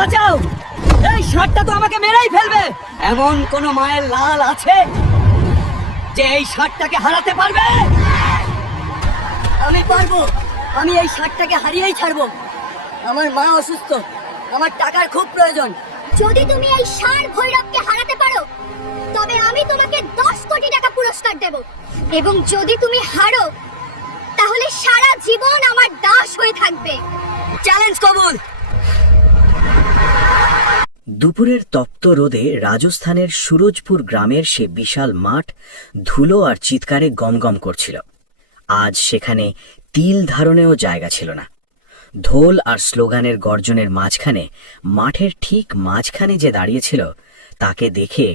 বাঁচাও, এই ষাঁড়টা তো আমাকে মেরেই ফেলবে। এমন কোন মায়ের লাল আছে যে এই ষাঁড়টাকে হারাতে পারবে? আমি পারবো, আমি এই ষাঁড়টাকে হারিয়েই ছাড়বো। আমার মা অসুস্থ, আমার টাকার খুব প্রয়োজন। যদি তুমি এই ষাঁড় ভৈরবকে হারাতে পারো তবে আমি তোমাকে 10 কোটি টাকা পুরস্কার দেব, এবং যদি তুমি হারো তাহলে সারা জীবন আমার দাস হয়ে থাকবে। চ্যালেঞ্জ কবুল। দুপুরের তপ্ত রোদে রাজস্থানের সুরজপুর গ্রামের সে বিশাল মাঠ ধুলো আর চিৎকারে গমগম করছিল। আজ সেখানে তিল ধারণেও জায়গা ছিল না। ঢোল আর স্লোগানের গর্জনের মাঝখানে, মাঠের ঠিক মাঝখানে যে দাঁড়িয়েছিল তাকে দেখে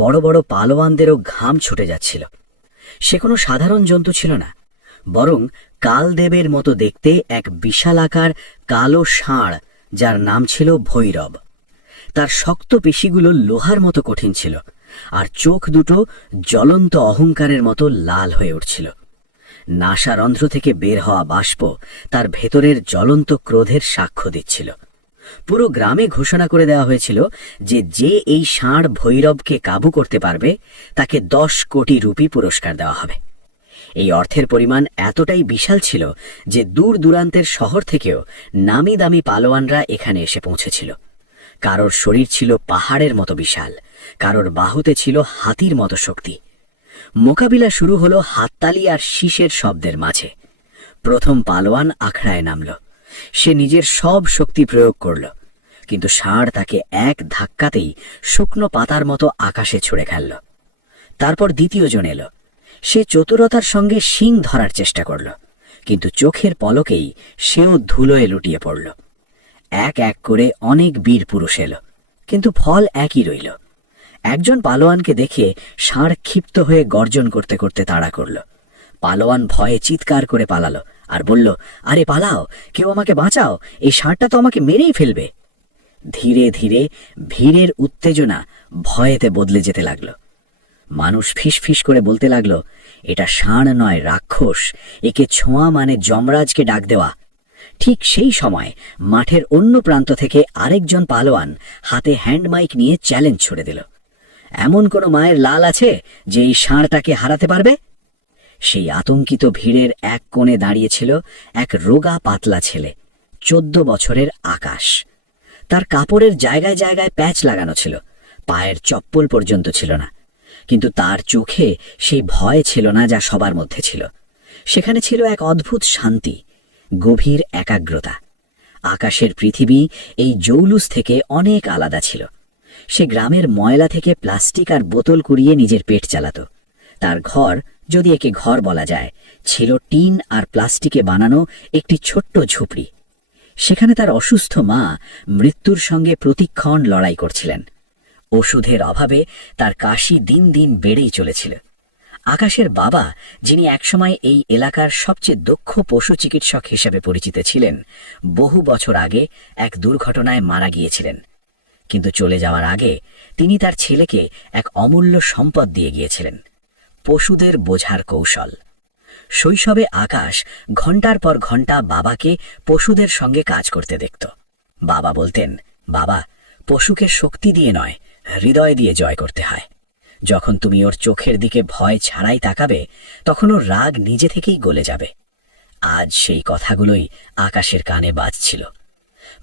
বড় বড় পালোয়ানদেরও ঘাম ছুটে যাচ্ছিল। সে কোনো সাধারণ জন্তু ছিল না, বরং কালদেবের মতো দেখতে এক বিশালাকার কালো ষাঁড়, যার নাম ছিল ভৈরব। তার শক্ত পেশিগুলো লোহার মতো কঠিন ছিল, আর চোখ দুটো জ্বলন্ত অহংকারের মতো লাল হয়ে উঠছিল। নাসারন্ধ্র থেকে বের হওয়া বাষ্প তার ভেতরের জ্বলন্ত ক্রোধের সাক্ষ্য দিচ্ছিল। পুরো গ্রামে ঘোষণা করে দেওয়া হয়েছিল যে যে এই ষাঁড় ভৈরবকে কাবু করতে পারবে তাকে 10 কোটি রুপি পুরস্কার দেওয়া হবে। এই অর্থের পরিমাণ এতটাই বিশাল ছিল যে দূর দূরান্তের শহর থেকেও নামি দামি পালোয়ানরা এখানে এসে পৌঁছেছিল। কারোর শরীর ছিল পাহাড়ের মতো বিশাল, কারোর বাহুতে ছিল হাতির মতো শক্তি। মোকাবিলা শুরু হলো হাততালি আর শীষের শব্দের মাঝে। প্রথম পালোয়ান আখড়ায় নামল। সে নিজের সব শক্তি প্রয়োগ করল, কিন্তু ষাঁড় তাকে এক ধাক্কাতেই শুকনো পাতার মতো আকাশে ছুঁড়ে ফেলল। তারপর দ্বিতীয় জন এলো। সে চতুরতার সঙ্গে শিং ধরার চেষ্টা করল, কিন্তু চোখের পলকেই সেও ধুলোয় লুটিয়ে পড়ল। এক এক করে অনেক বীর পুরুষ এলো, কিন্তু ফল একই রইল। একজন পালোয়ানকে দেখে ষাঁড় ক্ষিপ্ত হয়ে গর্জন করতে করতে তাড়া করল। পালোয়ান ভয়ে চিৎকার করে পালালো আর বলল, আরে পালাও, কেউ আমাকে বাঁচাও, এই ষাঁড়টা তো আমাকে মেরেই ফেলবে। ধীরে ধীরে ভিড়ের উত্তেজনা ভয়েতে বদলে যেতে লাগল। মানুষ ফিসফিস করে বলতে লাগলো, এটা ষাঁড় নয়, রাক্ষস, একে ছোঁয়া মানে যমরাজকে ডাক দেওয়া। ঠিক সেই সময় মাঠের অন্য প্রান্ত থেকে আরেকজন পালোয়ান হাতে হ্যান্ডমাইক নিয়ে চ্যালেঞ্জ ছুড়ে দিল, এমন কোনো মায়ের লাল আছে যে এই ষাঁড়টাকে হারাতে পারবে? সেই আতঙ্কিত ভিড়ের এক কোণে দাঁড়িয়েছিল এক রোগা পাতলা ছেলে, 14 বছরের আকাশ। তার কাপড়ের জায়গায় জায়গায় প্যাচ লাগানো ছিল, পায়ের চপ্পল পর্যন্ত ছিল না, কিন্তু তার চোখে সেই ভয় ছিল না যা সবার মধ্যে ছিল। সেখানে ছিল এক অদ্ভুত শান্তি, গভীর একাগ্রতা। আকাশের পৃথিবী এই জৌলুস থেকে অনেক আলাদা ছিল। সে গ্রামের ময়লা থেকে প্লাস্টিক আর বোতল কুড়িয়ে নিজের পেট চালাত। তার ঘর, যদি একে ঘর বলা যায়, ছিল টিন আর প্লাস্টিকে বানানো একটি ছোট্ট ঝুপড়ি। সেখানে তার অসুস্থ মা মৃত্যুর সঙ্গে প্রতিক্ষণ লড়াই করছিলেন। ওষুধের অভাবে তার কাশি দিন দিন বেড়েই চলেছিল। আকাশের বাবা, যিনি একসময় এই এলাকার সবচেয়ে দক্ষ পশু চিকিৎসক হিসেবে পরিচিত ছিলেন, বহু বছর আগে এক দুর্ঘটনায় মারা গিয়েছিলেন। কিন্তু চলে যাওয়ার আগে তিনি তার ছেলেকে এক অমূল্য সম্পদ দিয়ে গিয়েছিলেন, পশুদের বোঝার কৌশল। শৈশবে আকাশ ঘন্টার পর ঘন্টা বাবাকে পশুদের সঙ্গে কাজ করতে দেখত। বাবা বলতেন, বাবা, পশুকে শক্তি দিয়ে নয়, হৃদয় দিয়ে জয় করতে হয়। যখন তুমি ওর চোখের দিকে ভয় ছাড়াই তাকাবে, তখন ওর রাগ নিজে থেকেই গলে যাবে। আজ সেই কথাগুলোই আকাশের কানে বাজছিল।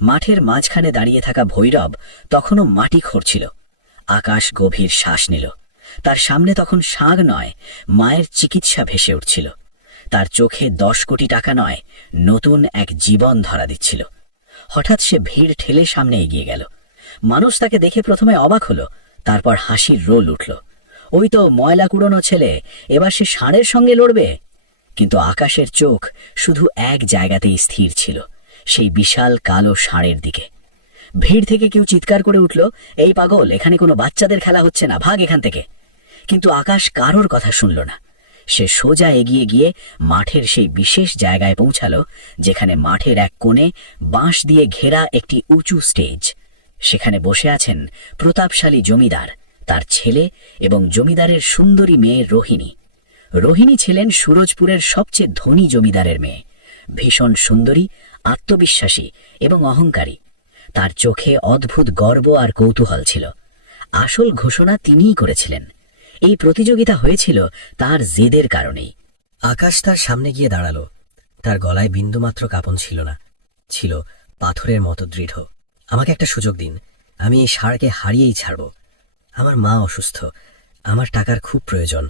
মাঠের মাঝখানে দাঁড়িয়ে থাকা ভৈরব তখনও মাটি খুঁড়ছিল। আকাশ গভীর শ্বাস নিল। তার সামনে তখন ষাঁড় নয়, মায়ের চিকিৎসা ভেসে উঠছিল। তার চোখে 10 কোটি টাকা নয়, নতুন এক জীবন ধরা দিচ্ছিল। হঠাৎ সে ভিড় ঠেলে সামনে এগিয়ে গেল। মানুষ তাকে দেখে প্রথমে অবাক হলো, তারপর হাসির রোল উঠল। ওই তো ময়লা কুড়োনো ছেলে, এবার সে ষাঁড়ের সঙ্গে লড়বে। কিন্তু আকাশের চোখ শুধু এক জায়গাতেই স্থির ছিল, সেই বিশাল কালো ষাঁড়ের দিকে। ভিড় থেকে কেউ চিৎকার করে উঠল, এই পাগল, এখানে কোনো বাচ্চাদের খেলা হচ্ছে না, ভাগ এখান থেকে। কিন্তু আকাশ কারোর কথা শুনল না। সে সোজা এগিয়ে গিয়ে মাঠের সেই বিশেষ জায়গায় পৌঁছালো, যেখানে মাঠের এক কোণে বাঁশ দিয়ে ঘেরা একটি উঁচু স্টেজ। সেখানে বসে আছেন প্রতাপশালী জমিদার, তার ছেলে এবং জমিদারের সুন্দরী মেয়ে রোহিণী। রোহিণী ছিলেন সুরজপুরের সবচেয়ে ধনী জমিদারের মেয়ে, ভীষণ সুন্দরী, আত্মবিশ্বাসী এবং অহংকারী। তার চোখে অদ্ভুত গর্ব আর কৌতূহল ছিল। আসল ঘোষণা তিনিই করেছিলেন। এই প্রতিযোগিতা হয়েছিল তার জেদের কারণেই। আকাশ তার সামনে গিয়ে দাঁড়ালো। তার গলায় বিন্দুমাত্র কাঁপন ছিল না, ছিল পাথরের মতো দৃঢ়। আমাকে একটা সুযোগ দিন, আমি এই ষাঁড়কে হারিয়েই ছাড়ব। আমার মা অসুস্থ, আমার টাকার খুব প্রয়োজন।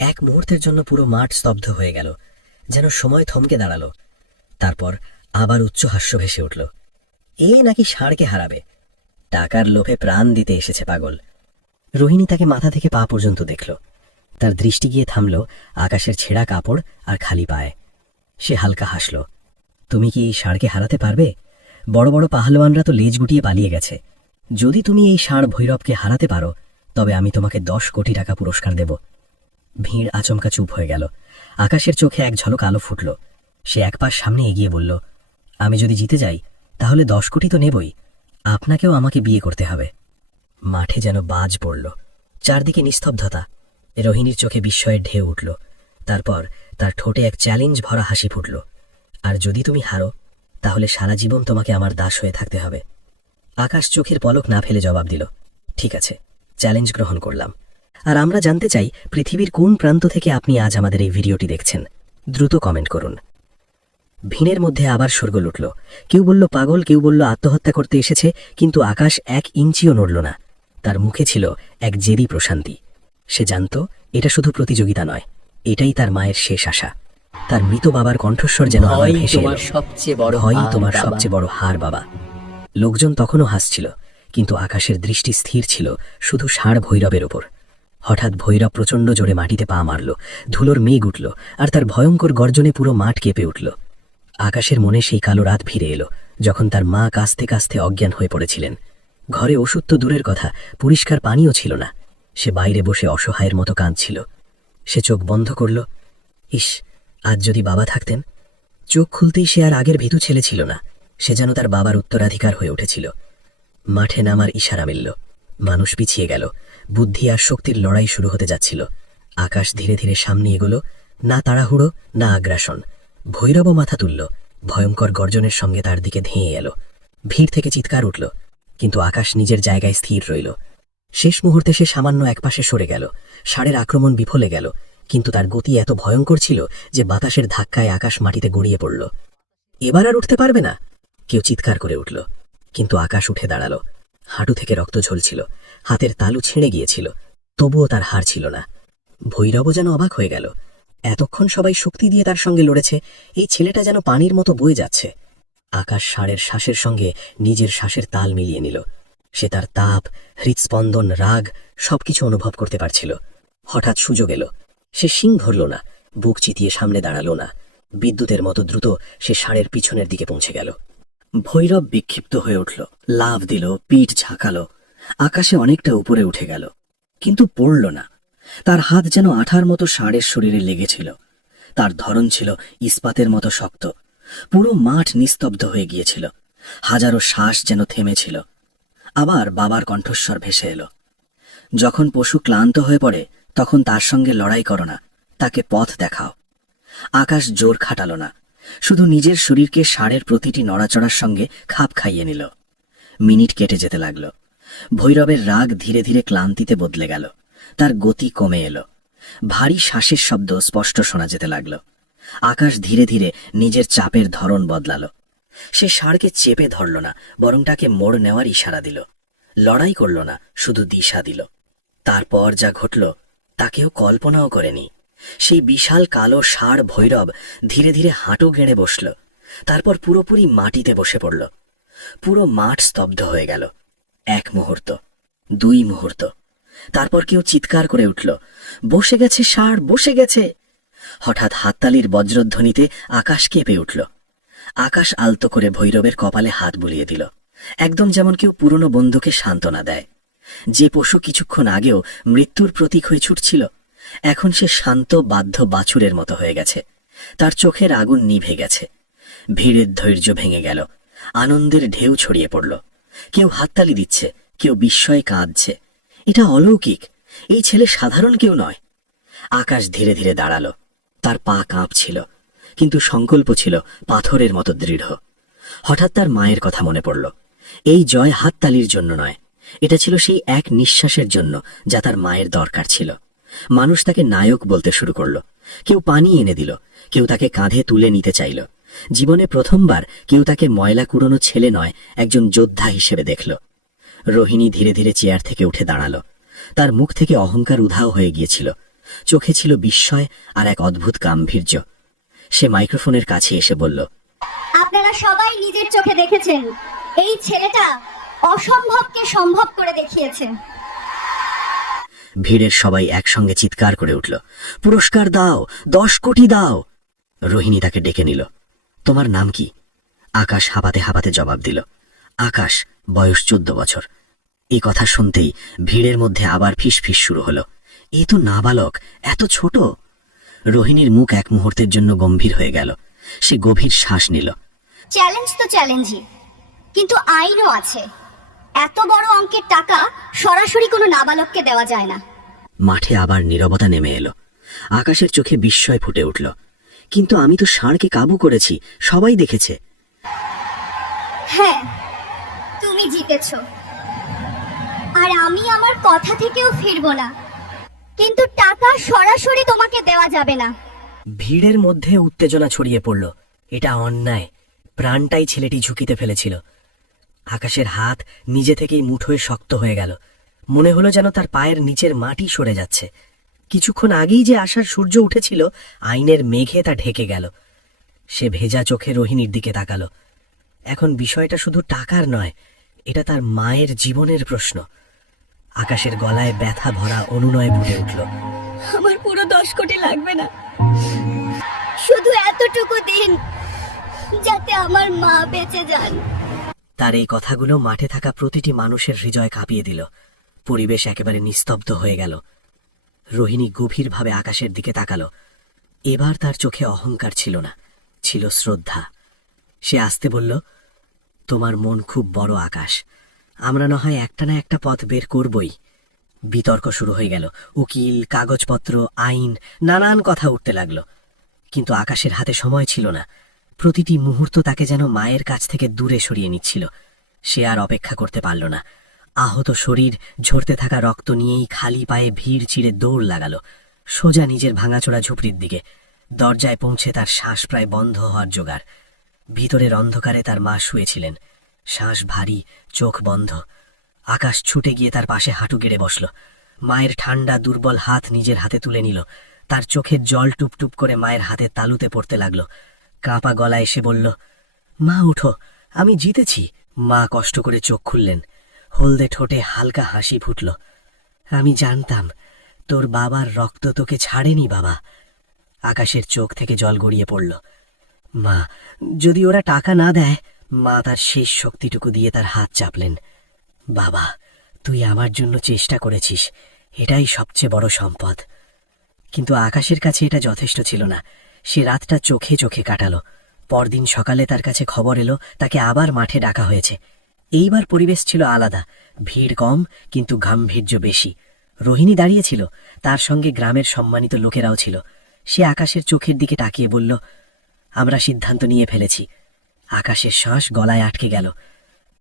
এক মুহূর্তের জন্য পুরো মাঠ স্তব্ধ হয়ে গেল, যেন সময় থমকে দাঁড়ালো। তারপর আবার উচ্চ হাস্য ভেসে উঠল। এ নাকি ষাঁড়কে হারাবে? টাকার লোভে প্রাণ দিতে এসেছে পাগল। রোহিণী তাকে মাথা থেকে পা পর্যন্ত দেখল। তার দৃষ্টি গিয়ে থামল আকাশের ছেঁড়া কাপড় আর খালি পায়ে। সে হালকা হাসল। তুমি কি এই ষাঁড়কে হারাতে পারবে? বড় বড় পাহলওয়ানরা তো লেজ গুটিয়ে পালিয়ে গেছে। যদি তুমি এই ষাঁড় ভৈরবকে হারাতে পারো, তবে আমি তোমাকে 10 কোটি টাকা পুরস্কার দেব। ভিড় আচমকা চুপ হয়ে গেল। আকাশের চোখে এক ঝলক আলো ফুটল। সে এক পাশ সামনে এগিয়ে বলল, আমি যদি জিতে যাই তাহলে 10 কোটি তো নেবই, আপনাকেও আমাকে বিয়ে করতে হবে। মাঠে যেন বাজ পড়ল। চারদিকে নিস্তব্ধতা। রোহিণীর চোখে বিস্ময়ের ঢেউ উঠল। তারপর তার ঠোঁটে এক চ্যালেঞ্জ ভরা হাসি ফুটল। আর যদি তুমি হারো, তাহলে সারা জীবন তোমাকে আমার দাস হয়ে থাকতে হবে। আকাশ চোখের পলক না ফেলে জবাব দিল, ঠিক আছে, চ্যালেঞ্জ গ্রহণ করলাম। আর আমরা জানতে চাই পৃথিবীর কোন প্রান্ত থেকে আপনি আজ আমাদের এই ভিডিওটি দেখছেন। দ্রুত কমেন্ট করুন। ভিড়ের মধ্যে আবার শোরগোল উঠল। কেউ বলল পাগল, কেউ বলল আত্মহত্যা করতে এসেছে, কিন্তু আকাশ 1 ইঞ্চিও নড়ল না। তার মুখে ছিল এক জেদি প্রশান্তি। সে জানত এটা শুধু প্রতিযোগিতা নয়, এটাই তার মায়ের শেষ আশা। তার মৃত বাবার কণ্ঠস্বর যেন আবার ভেসে এলো, হয়ই তোমার সবচেয়ে বড় হার বাবা। লোকজন তখনও হাসছিল, কিন্তু আকাশের দৃষ্টি স্থির ছিল শুধু ষাঁড় ভৈরবের ওপর। হঠাৎ ভৈরব প্রচণ্ড জোরে মাটিতে পা মারল। ধুলোর মেঘ উঠল, আর তার ভয়ঙ্কর গর্জনে পুরো মাঠ কেঁপে উঠল। আকাশের মনে সেই কালো রাত ফিরে এলো, যখন তার মা কাস্তে কাস্তে অজ্ঞান হয়ে পড়েছিলেন। ঘরে ওষুধ তো দূরের কথা, পরিষ্কার পানিও ছিল না। সে বাইরে বসে অসহায়ের মতো কাঁদছিল। সে চোখ বন্ধ করল। ইস, আজ যদি বাবা থাকতেন। চোখ খুলতেই সে আর আগের ভীতু ছেলে ছিল না। সে যেন তার বাবার উত্তরাধিকার হয়ে উঠেছিল। মাঠে নামার ইশারা মিলল। মানুষ পিছিয়ে গেল। বুদ্ধি আর শক্তির লড়াই শুরু হতে যাচ্ছিল। আকাশ ধীরে ধীরে সামনে এগোলো, না তাড়াহুড়ো না আগ্রাসন। ভৈরবও মাথা তুলল। ভয়ঙ্কর গর্জনের সঙ্গে তার দিকে ধেঁয়ে এলো। ভিড় থেকে চিৎকার উঠল, কিন্তু আকাশ নিজের জায়গায় স্থির রইল। শেষ মুহূর্তে সে সামান্য একপাশে সরে গেল। ষাঁড়ের আক্রমণ বিফলে গেল, কিন্তু তার গতি এত ভয়ঙ্কর ছিল যে বাতাসের ধাক্কায় আকাশ মাটিতে গড়িয়ে পড়ল। এবার আর উঠতে পারবে না, কেউ চিৎকার করে উঠল। কিন্তু আকাশ উঠে দাঁড়ালো। হাঁটু থেকে রক্ত ঝরছিল, হাতের তালু ছিঁড়ে গিয়েছিল, তবুও তার হার ছিল না। ভৈরবও যেন অবাক হয়ে গেল। এতক্ষণ সবাই শক্তি দিয়ে তার সঙ্গে লড়েছে, এই ছেলেটা যেন পানির মতো বয়ে যাচ্ছে। আকাশ ষাঁড়ের শ্বাসের সঙ্গে নিজের শ্বাসের তাল মিলিয়ে নিল। সে তার তাপ, হৃৎস্পন্দন, রাগ সবকিছু অনুভব করতে পারছিল। হঠাৎ সুযোগ এলো। সে শিং ধরল না, বুক চিতিয়ে সামনে দাঁড়ালো না। বিদ্যুতের মতো দ্রুত সে ষাঁড়ের পিছনের দিকে পৌঁছে গেল। ভৈরব বিক্ষিপ্ত হয়ে উঠল, লাফ দিল, পিঠ ঝাঁকালো। আকাশে অনেকটা উপরে উঠে গেল, কিন্তু পড়ল না। তার হাত যেন আঠার মতো ষাঁড়ের শরীরে লেগেছিল। তার ধরন ছিল ইস্পাতের মতো শক্ত। পুরো মাঠ নিস্তব্ধ হয়ে গিয়েছিল। হাজারো শ্বাস যেন থেমেছিল। আবার বাবার কণ্ঠস্বর ভেসে এলো, যখন পশু ক্লান্ত হয়ে পড়ে তখন তার সঙ্গে লড়াই করো না, তাকে পথ দেখাও। আকাশ জোর খাটালো না, শুধু নিজের শরীরকে ষাঁড়ের প্রতিটি নড়াচড়ার সঙ্গে খাপ খাইয়ে নিল। মিনিট কেটে যেতে লাগলো। ভৈরবের রাগ ধীরে ধীরে ক্লান্তিতে বদলে গেল। তার গতি কমে এলো। ভারী শ্বাসের শব্দ স্পষ্ট শোনা যেতে লাগলো। আকাশ ধীরে ধীরে নিজের চাপের ধরন বদলালো। সে ষাঁড়কে চেপে ধরল না, বরং তাকে মোড় নেওয়ার ইশারা দিল। লড়াই করল না, শুধু দিশা দিল। তারপর যা ঘটল তা কেউ কল্পনাও করেনি। সেই বিশাল কালো ষাঁড় ভৈরব ধীরে ধীরে হাঁটু গেড়ে বসল। তারপর পুরোপুরি মাটিতে বসে পড়ল। পুরো মাঠ স্তব্ধ হয়ে গেল। 1 মুহূর্ত, 2 মুহূর্ত, তারপর কেউ চিৎকার করে উঠল, বসে গেছে ষাঁড়, বসে গেছে। হঠাৎ হাততালির বজ্রধ্বনিতে আকাশ কেঁপে উঠল। আকাশ আলতো করে ভৈরবের কপালে হাত বুলিয়ে দিল, একদম যেমন কেউ পুরনো বন্ধুকে সান্ত্বনা দেয়। যে পশু কিছুক্ষণ আগেও মৃত্যুর প্রতীক হয়ে ছুটছিল, এখন সে শান্ত বাধ্য বাছুরের মতো হয়ে গেছে। তার চোখের আগুন নিভে গেছে। ভিড়ের ধৈর্য ভেঙে গেল। আনন্দের ঢেউ ছড়িয়ে পড়ল। কেউ হাততালি দিচ্ছে, কেউ বিস্ময়ে কাঁদছে। এটা অলৌকিক। এই ছেলে সাধারণ কেউ নয়। আকাশ ধীরে ধীরে দাঁড়ালো। তার পা কাঁপছিল, কিন্তু সংকল্প ছিল পাথরের মতো দৃঢ়। হঠাৎ তার মায়ের কথা মনে পড়ল। এই জয় হাততালির জন্য নয়, এটা ছিল সেই এক নিঃশ্বাসের জন্য যা তার মায়ের দরকার ছিল। মানুষ তাকে নায়ক বলতে শুরু করল। কেউ পানি এনে দিল, কেউ তাকে কাঁধে তুলে নিতে চাইল। জীবনে প্রথমবার কেউ তাকে ময়লা কুড়োনো ছেলে নয়, একজন যোদ্ধা হিসেবে দেখল। রোহিণী ধীরে ধীরে চেয়ার থেকে উঠে দাঁড়াল। তার মুখ থেকে অহংকার উধাও হয়ে গিয়েছিল। চোখে ছিল বিস্ময় আর এক অদ্ভুত গাম্ভীর্য। সে মাইক্রোফোনের কাছে এসে বলল, আপনারা সবাই নিজের চোখে দেখেছেন এই ছেলেটা অসম্ভবকে সম্ভব করে দেখিয়েছে। ভিড়ের সবাই একসঙ্গে চিৎকার করে উঠল, পুরস্কার দাও, 10 কোটি দাও। রোহিণী তাকে ডেকে নিল। তোমার নাম কি? আকাশ হাঁপাতে হাঁপাতে জবাব দিল। আকাশ, বয়স 14 বছর। এই কথা শুনতেই ভিড়ের মধ্যে আবার ফিসফিস শুরু হলো। এ তো নাবালক, এত ছোট। রোহিণীর মুখ এক মুহূর্তের জন্য গম্ভীর হয়ে গেল। সে গভীর শ্বাস নিল। চ্যালেঞ্জ তো চ্যালেঞ্জই, কিন্তু আইনও আছে। এত বড় অঙ্কের টাকা সরাসরি কোনো নাবালককে দেওয়া যায় না। মাঠে আবার নীরবতা নেমে এলো। আকাশের চোখে বিস্ময় ফুটে উঠল। কিন্তু আমি তো ষাঁড়কে কাবু করেছি, সবাই দেখেছে। হ্যাঁ, তুমি জিতেছো, আর আমি আমার কথা থেকেও ফিরবো না। কিন্তু টাকা সরাসরি তোমাকে দেওয়া যাবে না। ভিড়ের মধ্যে উত্তেজনা ছড়িয়ে পড়ল। এটা অন্যায়। প্রাণটাই ছেলেটি ঝুঁকিতে ফেলেছিল। আকাশের হাত নিজে থেকেই মুঠোয় শক্ত হয়ে গেল। মনে হলো যেন তার পায়ের নিচের মাটি সরে যাচ্ছে। কিছুক্ষণ আগেই যে আশার সূর্য উঠেছিল, আইনের মেঘে তা ঢেকে গেল। সে ভেজা চোখে রোহিণীর দিকে তাকালো। এখন বিষয়টা শুধু টাকার নয়, এটা তার মায়ের জীবনের প্রশ্ন। আকাশের গলায় ব্যথা ভরা অনুনয় ফুটে উঠল। আমার পুরো 10 কোটি লাগবে না, শুধু এতটুকু দিন যাতে আমার মা বেঁচে যান। তার এই কথাগুলো মাঠে থাকা প্রতিটি মানুষের হৃদয় কাঁপিয়ে দিল। পরিবেশ একেবারে নিস্তব্ধ হয়ে গেল। রোহিণী গভীরভাবে আকাশের দিকে তাকালো। এবার তার চোখে অহংকার ছিল না, ছিল শ্রদ্ধা। সে আস্তে বলল, তোমার মন খুব বড় আকাশ। আমরা না হয় একটা না একটা পথ বের করবই। বিতর্ক শুরু হয়ে গেল। উকিল, কাগজপত্র, আইন, নানান কথা উঠতে লাগলো। কিন্তু আকাশের হাতে সময় ছিল না। প্রতিটি মুহূর্ত তাকে যেন মায়ের কাছ থেকে দূরে সরিয়ে নিচ্ছিল। সে আর অপেক্ষা করতে পারল না। আহত শরীর, ঝরতে থাকা রক্ত নিয়েই খালি পায়ে ভিড় চিড়ে দৌড় লাগালো, সোজা নিজের ভাঙাচোরা ঝুপড়ির দিকে। দরজায় পৌঁছে তার শ্বাস প্রায় বন্ধ হওয়ার জোগাড়। ভিতরের অন্ধকারে তার মা শুয়েছিলেন, শ্বাস ভারী, চোখ বন্ধ। আকাশ ছুটে গিয়ে তার পাশে হাঁটু গেড়ে বসল। মায়ের ঠান্ডা দুর্বল হাত নিজের হাতে তুলে নিল। তার চোখের জল টুপটুপ করে মায়ের হাতে তালুতে পড়তে লাগলো। কাঁপা গলায় এসে বলল, মা উঠো, আমি জিতেছি। মা কষ্ট করে চোখ খুললেন। হলদে ঠোঁটে হালকা হাসি ফুটল। আমি জানতাম তোর বাবার রক্ত তোকে ছাড়েনি বাবা। আকাশের চোখ থেকে জল গড়িয়ে পড়ল। মা, যদি ওরা টাকা না দেয়। মা তার শেষ শক্তিটুকু দিয়ে তার হাত চাপলেন। বাবা, তুই আমার জন্য চেষ্টা করেছিস, এটাই সবচেয়ে বড় সম্পদ। কিন্তু আকাশের কাছে এটা যথেষ্ট ছিল না। সে রাতটা চোখে চোখে কাটালো। পরদিন সকালে তার কাছে খবর এলো তাকে আবার মাঠে ডাকা হয়েছে। এইবার পরিবেশ ছিল আলাদা, ভিড় কম কিন্তু গাম্ভীর্য বেশি। রোহিণী দাঁড়িয়েছিল, তার সঙ্গে গ্রামের সম্মানিত লোকেরাও ছিল। সে আকাশের চোখের দিকে তাকিয়ে বলল, আমরা সিদ্ধান্ত নিয়ে ফেলেছি। আকাশের শ্বাস গলায় আটকে গেল।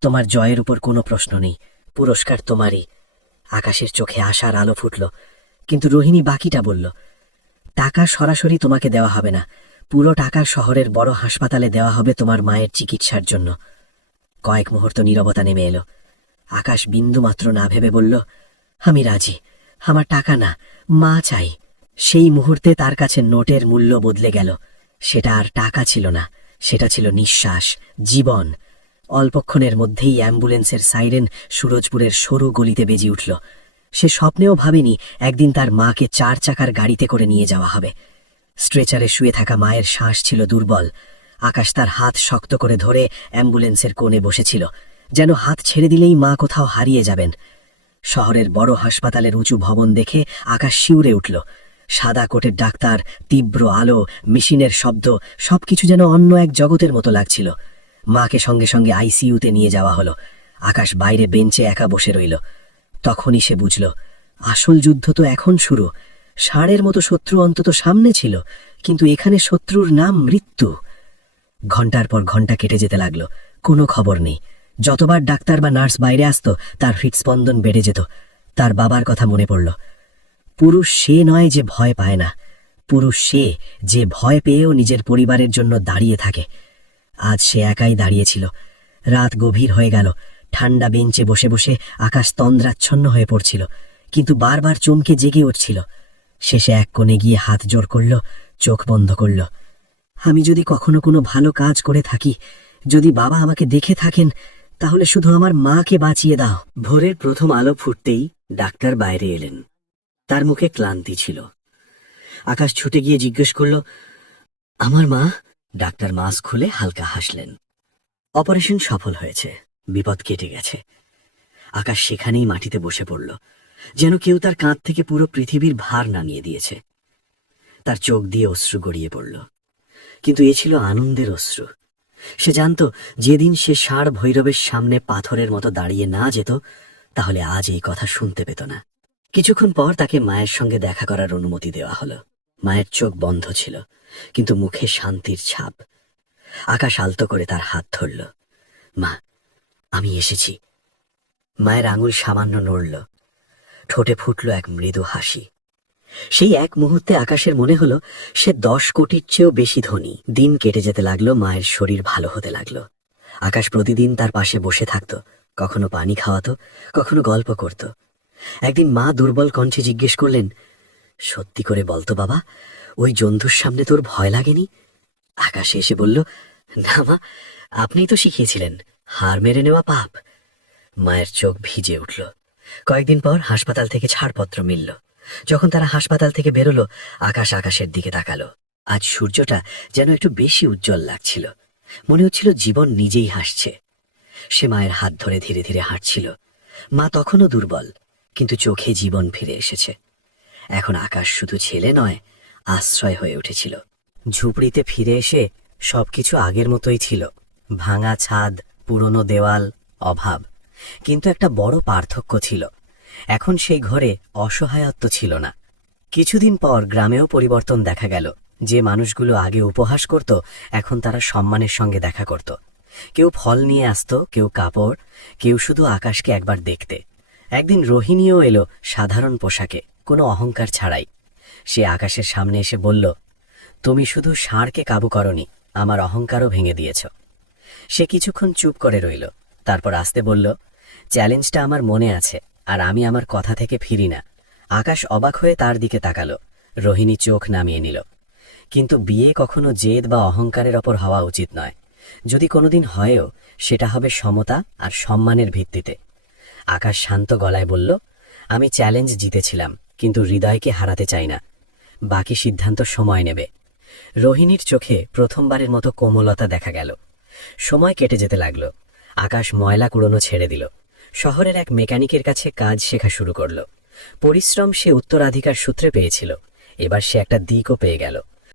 তোমার জয়ের উপর কোনো প্রশ্ন নেই, পুরস্কার তোমারই। আকাশের চোখে আশার আলো ফুটল। কিন্তু রোহিণী বাকিটা বলল, টাকা সরাসরি তোমাকে দেওয়া হবে না, পুরো টাকা শহরের বড় হাসপাতালে দেওয়া হবে তোমার মায়ের চিকিৎসার জন্য। কয়েক মুহূর্ত নীরবতা নেমে এলো। আকাশ বিন্দুমাত্র না ভেবে বলল, আমি রাজি, আমার টাকা না, মা চাই। সেই মুহূর্তে তার কাছে নোটের মূল্য বদলে গেল। সেটা আর টাকা ছিল না, সেটা ছিল নিঃশ্বাস, জীবন। অল্পক্ষণের মধ্যেই অ্যাম্বুলেন্সের সাইরেন সুরজপুরের সরু গলিতে বেজে উঠল। সে স্বপ্নেও ভাবেনি একদিন তার মাকে 4 চাকার গাড়িতে করে নিয়ে যাওয়া হবে। স্ট্রেচারে শুয়ে থাকা মায়ের শ্বাস ছিল দুর্বল। আকাশ তার হাত শক্ত করে ধরে অ্যাম্বুলেন্সের কোণে বসেছিল, যেন হাত ছেড়ে দিলেই মা কোথাও হারিয়ে যাবেন। শহরের বড় হাসপাতালের উঁচু ভবন দেখে আকাশ শিউরে উঠল। সাদা কোটের ডাক্তার, তীব্র আলো, মেশিনের শব্দ, সবকিছু যেন অন্য এক জগতের মতো লাগছিল। মাকে সঙ্গে সঙ্গে আইসিইউতে নিয়ে যাওয়া হলো। আকাশ বাইরে বেঞ্চে একা বসে রইল। তখনই সে বুঝল, আসল যুদ্ধ তো এখন শুরু। ষাঁড়ের মতো শত্রু অন্তত সামনে ছিল, কিন্তু এখানে শত্রুর নাম মৃত্যু। ঘন্টার পর ঘন্টা কেটে যেতে লাগলো, কোনো খবর নেই। যতবার ডাক্তার বা নার্স বাইরে আসতো তার হৃৎস্পন্দন বেড়ে যেত। তার বাবার কথা মনে পড়ল। পুরুষ সে নয় যে ভয় পায় না, পুরুষ সে যে ভয় পেয়েও নিজের পরিবারের জন্য দাঁড়িয়ে থাকে। আজ সে একাই দাঁড়িয়েছিল। রাত গভীর হয়ে গেল। ঠান্ডা বেঞ্চে বসে বসে আকাশ তন্দ্রাচ্ছন্ন হয়ে পড়ছিল, কিন্তু বারবার চমকে জেগে উঠছিল। শেষে এক কোণে গিয়ে হাত জোড় করল, চোখ বন্ধ করল। আমি যদি কখনো কোনো ভালো কাজ করে থাকি, যদি বাবা আমাকে দেখে থাকেন, তাহলে শুধু আমার মাকে বাঁচিয়ে দাও। ভোরের প্রথম আলো ফুটতেই ডাক্তার বাইরে এলেন। তার মুখে ক্লান্তি ছিল। আকাশ ছুটে গিয়ে জিজ্ঞেস করল, আমার মা? ডাক্তার মাস্ক খুলে হালকা হাসলেন। অপারেশন সফল হয়েছে, বিপদ কেটে গেছে। আকাশ সেখানেই মাটিতে বসে পড়ল, যেন কেউ তার কাঁধ থেকে পুরো পৃথিবীর ভার নামিয়ে দিয়েছে। তার চোখ দিয়ে অশ্রু গড়িয়ে পড়ল, কিন্তু এ ছিল আনন্দের অশ্রু। সে জানত যেদিন সে ষাঁড় ভৈরবের সামনে পাথরের মতো দাঁড়িয়ে না যেত, তাহলে আজ এই কথা শুনতে পেত না। কিছুক্ষণ পর তাকে মায়ের সঙ্গে দেখা করার অনুমতি দেওয়া হলো। মায়ের চোখ বন্ধ ছিল, কিন্তু মুখে শান্তির ছাপ। আকাশ আলতো করে তার হাত ধরল। মা, আমি এসেছি। মায়ের আঙুল সামান্য নড়ল, ঠোঁটে ফুটল এক মৃদু হাসি। সেই এক মুহূর্তে আকাশের মনে হলো সে 10 কোটির চেয়েও বেশি ধনী। দিন কেটে যেতে লাগলো, মায়ের শরীর ভালো হতে লাগলো। আকাশ প্রতিদিন তার পাশে বসে থাকত, কখনো পানি খাওয়াতো, কখনো গল্প করত। একদিন মা দুর্বল কণ্ঠে জিজ্ঞেস করলেন, সত্যি করে বলতো বাবা, ওই জন্তুর সামনে তোর ভয় লাগেনি? আকাশে এসে বলল, না মা, আপনিই তো শিখিয়েছিলেন, হার মেরে নেওয়া পাপ। মায়ের চোখ ভিজে উঠল। কয়েকদিন পর হাসপাতাল থেকে ছাড়পত্র মিলল। যখন তারা হাসপাতাল থেকে বেরোলো, আকাশ আকাশের দিকে তাকালো। আজ সূর্যটা যেন একটু বেশি উজ্জ্বল লাগছিল। মনে হচ্ছিল জীবন নিজেই হাসছে। সে মায়ের হাত ধরে ধীরে ধীরে হাঁটছিল। মা তখনও দুর্বল, কিন্তু চোখে জীবন ফিরে এসেছে। এখন আকাশ শুধু ছেলে নয়, আশ্রয় হয়ে উঠেছিল। ঝুপড়িতে ফিরে এসে সবকিছু আগের মতোই ছিল। ভাঙা ছাদ, পুরনো দেওয়াল, অভাব। কিন্তু একটা বড় পার্থক্য ছিল, এখন সেই ঘরে অসহায়ত্ব ছিল না। কিছুদিন পর গ্রামেও পরিবর্তন দেখা গেল। যে মানুষগুলো আগে উপহাস করত, এখন তারা সম্মানের সঙ্গে দেখা করত। কেউ ফল নিয়ে আসত, কেউ কাপড়, কেউ শুধু আকাশকে একবার দেখতে। একদিন রোহিণীও এলো সাধারণ পোশাকে, কোনো অহংকার ছাড়াই। সে আকাশের সামনে এসে বলল, তুমি শুধু ষাঁড়কে কাবু করনি, আমার অহংকারও ভেঙে দিয়েছ। সে কিছুক্ষণ চুপ করে রইল, তারপর আসতে বলল, চ্যালেঞ্জটা আমার মনে আছে, আর আমি আমার কথা থেকে ফিরি না। আকাশ অবাক হয়ে তার দিকে তাকালো। রোহিণী চোখ নামিয়ে নিল। কিন্তু বিয়ে কখনো জেদ বা অহংকারের ওপর হওয়া উচিত নয়। যদি কোনোদিন হয়ও, সেটা হবে সমতা আর সম্মানের ভিত্তিতে। আকাশ শান্ত গলায় বলল, আমি চ্যালেঞ্জ জিতেছিলাম, কিন্তু হৃদয়কে হারাতে চাই না। বাকি সিদ্ধান্ত সময় নেবে। রোহিণীর চোখে প্রথমবারের মতো কোমলতা দেখা গেল। সময় কেটে যেতে লাগলো। আকাশ ময়লা কুড়োনো ছেড়ে দিল। শহরের এক মেকানিকের কাছে কাজ শেখা শুরু করল। পরিশ্রম সে উত্তরাধিকার সূত্রে পেয়েছিল, এবার সে একটা দিকও পেয়ে গেল।